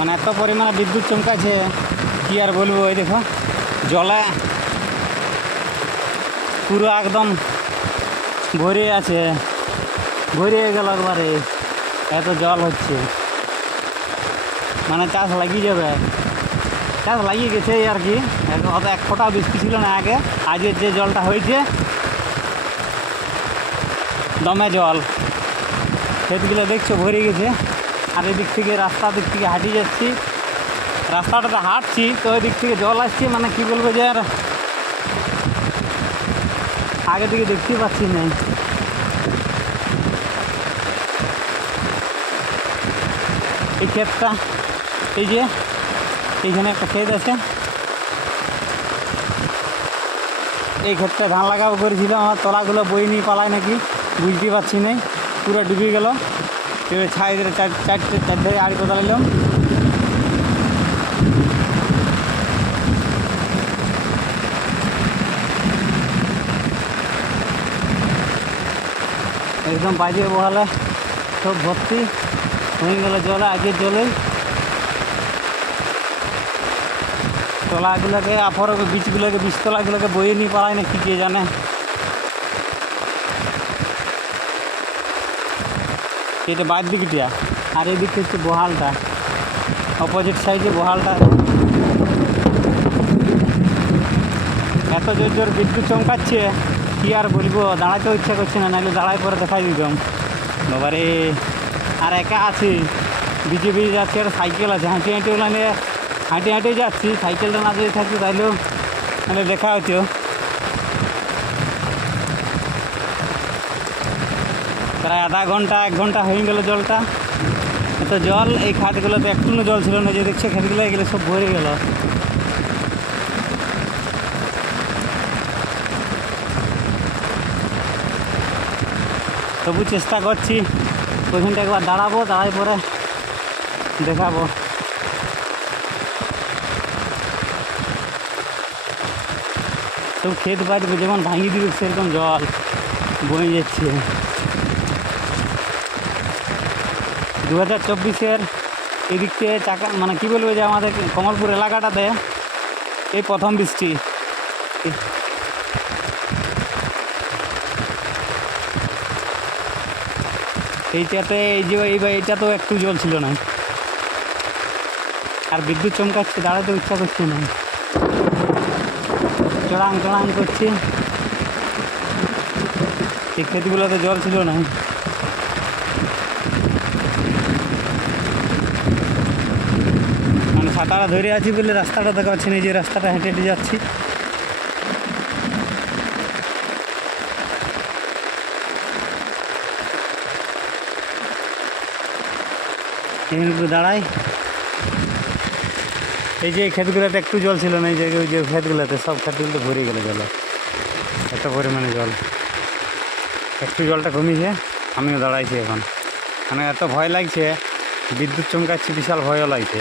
মানে এত পরিমাণে বিদ্যুৎ চমকাছে কি আর বলবো। ওই দেখো জলে পুরো একদম ভরে আছে, ভরে গেল একবারে, এত জল হচ্ছে। মানে চাষ লাগিয়ে যাবে, চাষ লাগিয়ে গেছে আর কি। অত এক ফোঁটাও বৃষ্টি ছিল না আগে, আজকের যে জলটা হয়েছে দমে জল। ক্ষেতগুলো দেখছো ভরে গেছে। আর এদিক থেকে রাস্তার দিক থেকে হাঁটিয়ে যাচ্ছি, রাস্তাটাতে হাঁটছি তো ওই দিক থেকে জল আসছে। মানে কি বলবো যে আর আগে থেকে দেখতেই পাচ্ছি না। এই ক্ষেতটা, এই যে এইখানে একটা ক্ষেত আছে, এই ক্ষেতটা ধান লাগাবো করেছিল। আমার তলাগুলো বই নিয়ে পালায় নাকি বুঝতে পারছি না, পুরো ডুবে গেল। এবার ছাইদের চারটে আড়ি কোথা নিলাম। একদম বাজে বহালে সব ভর্তি হয়ে গেল জলে, আগের জলে। তলাগুলোকে আফর বীজগুলোকে, বীজতলাগুলোকে বয়ে নিয়ে পালায় না কি কে জানে। এটা বাইর দিকটা, আর এই দিকটা হচ্ছে বহালটা, অপোজিট সাইডে বহালটা। এত জোর জোর বিদ্যুৎ চমকাচ্ছে কি আর বলবো, দাঁড়াতেও ইচ্ছা করছে না, নাহলে দাঁড়ায় পরে দেখাই দিতাম। বাবারে, আর একা আছি, বিজেপি যাচ্ছে, আর সাইকেল আছে, হাঁটি হাঁটি যাচ্ছি। সাইকেলটা না যদি থাকতো তাহলেও মানে দেখা হতো। প্রায় আধা ঘন্টা 1 ঘন্টা হয়ে গেল জলটা, এত জল। এই খাতগুলোতে একটু জল ছিল না, যে দেখছে খাতগুলো এগুলো সব ভরে গেল। তবু চেষ্টা করছি ওইখানটা একবার দাঁড়াবো, দাঁড়াই পরে দেখাবো। সব ক্ষেত বাদ যেমন ভাঙিয়ে দিবে সেরকম জল বয়ে যাচ্ছে। 2024-এর এদিক থেকে চাকা, মানে কী বলবো যে আমাদের কমলপুর এলাকাটাতে এই প্রথম বৃষ্টি। এইটাতে এই যে এইটা তো একটু জল ছিল না। আর বিদ্যুৎ চমকাচ্ছে, দাঁড়াতে ইচ্ছা করছে না, চড়াং চড়াং করছে। এই ক্ষেতগুলোতে জল ছিল না। মানে ছাতাটা ধরে আছি বলে রাস্তাটা দেখা পাচ্ছি না, যে রাস্তাটা হেঁটে হেঁটে যাচ্ছি। এখানে একটু দাঁড়াই। এই যে এই ক্ষেতগুলোতে একটু জল ছিল না, এই যে ওই যে ক্ষেতগুলোতে, সব ক্ষেতগুলোতে ভরে গেল জল, এত পরিমাণে জল। একটু জলটা কমিয়েছে, আমিও দাঁড়াইছি এখন। মানে এত ভয় লাগছে, বিদ্যুৎ চমকাচ্ছে, বিশাল ভয়ও লাগছে।